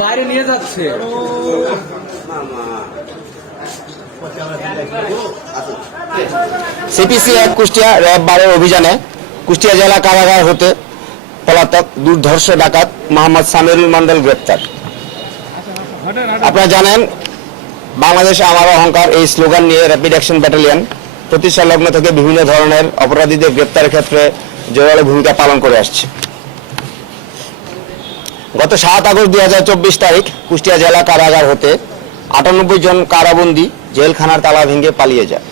বাইরে নিয়ে যাচ্ছে। সিপিসি 1 কুষ্টিয়া র্যাব 12 অভিযানে কুষ্টিয়া জেলা কারাগার হতে পলাতক দুর্ধর্ষ ডাকাত মোহাম্মদ সামিরুল মন্ডল গ্রেপ্তার। আপনারা জানেন, বাংলাদেশ আমার অহংকার এই স্লোগান নিয়ে র্যাপিড অ্যাকশন ব্যাটালিয়ন প্রতিষ্ঠা লগ্ন থেকে বিভিন্ন ধরনের অপরাধীদের গ্রেপ্তারের ক্ষেত্রে জোরালো ভূমিকা পালন করে আসছে। গত 7 আগস্ট 2024 তারিখ কুষ্টিয়া জেলা কারাগার হতে 98 জন কারাবন্দী জেলখানার তালা ভেঙে পালিয়ে যায়।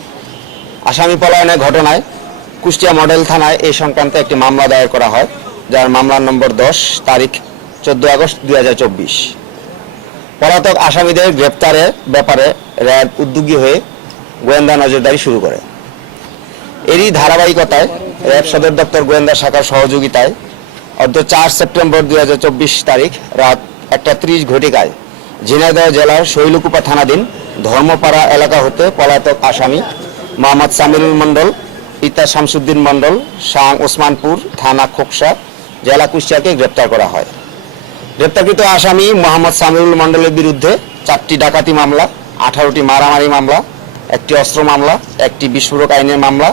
আসামি পলায়নের ঘটনায় কুষ্টিয়া মডেল থানায় এই সংক্রান্তে একটি মামলা দায়ের করা হয়, যার মামলা নম্বর 10 তারিখ 14 আগস্ট 2024। পলাতক আসামিদের গ্রেপ্তারের ব্যাপারে র্যাব উদ্যোগী হয়ে গোয়েন্দা নজরদারি শুরু করে। এরই ধারাবাহিকতায় র্যাব সদর দপ্তর গোয়েন্দা শাখার সহযোগিতায় অদ্য 4 সেপ্টেম্বর 2024 তারিখ রাত 1:30 ঘটিকায় ঝিনাইদহ জেলার শৈলকুপা থানাধীন ধর্মপাড়া এলাকা হতে পলাতক আসামি মোহাম্মদ সামিরুল মন্ডল, পিতা শামসুদ্দিন মন্ডল, সাং ওসমানপুর থানা খোকসা, জেলা কুষ্টিয়াকে গ্রেপ্তার করা হয়। গ্রেপ্তারকৃত আসামি মোহাম্মদ সামিরুল মন্ডলের বিরুদ্ধে 4টি ডাকাতি মামলা, 18টি মারামারি মামলা, 1টি অস্ত্র মামলা, 1টি বিস্ফোরক আইনের মামলা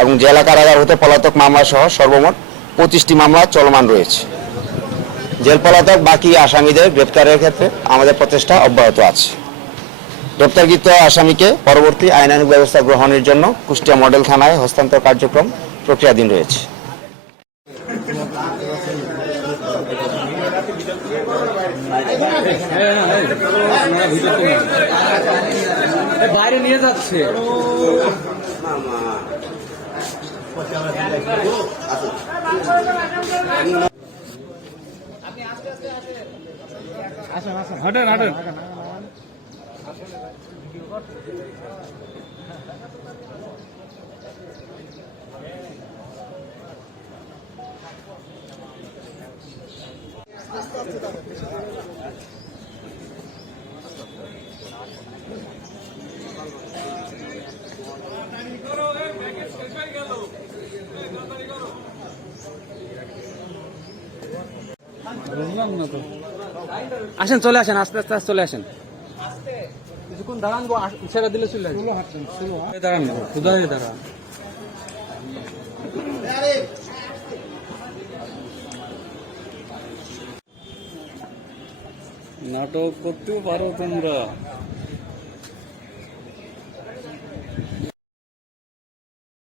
এবং জেলা কারাগার হতে পলাতক মামলা সহ সর্বমোট 25টি মামলা চলমান রয়েছে। জেল পলাতক বাকি আসামিদের গ্রেপ্তারের ক্ষেত্রে আমাদের প্রচেষ্টা অব্যাহত আছে। গ্রেপ্তারকৃত আসামিকে পরবর্তী আইনানুগ ব্যবস্থা গ্রহণের জন্য কুষ্টিয়া মডেল থানায় হস্তান্তর কার্যক্রম প্রক্রিয়াধীন রয়েছে। বাইরে নিয়ে যাচ্ছে। হাঁটেন হাঁটেন। আসেন, চলে আসেন, আস্তে আস্তে চলে আসেন। কিছুক্ষণ দাঁড়ান, ছেড়ে দিলে চলে আসেন। দাঁড়ান, খুদাই দাঁড়ান। নাটক করতেও পারো তোমরা।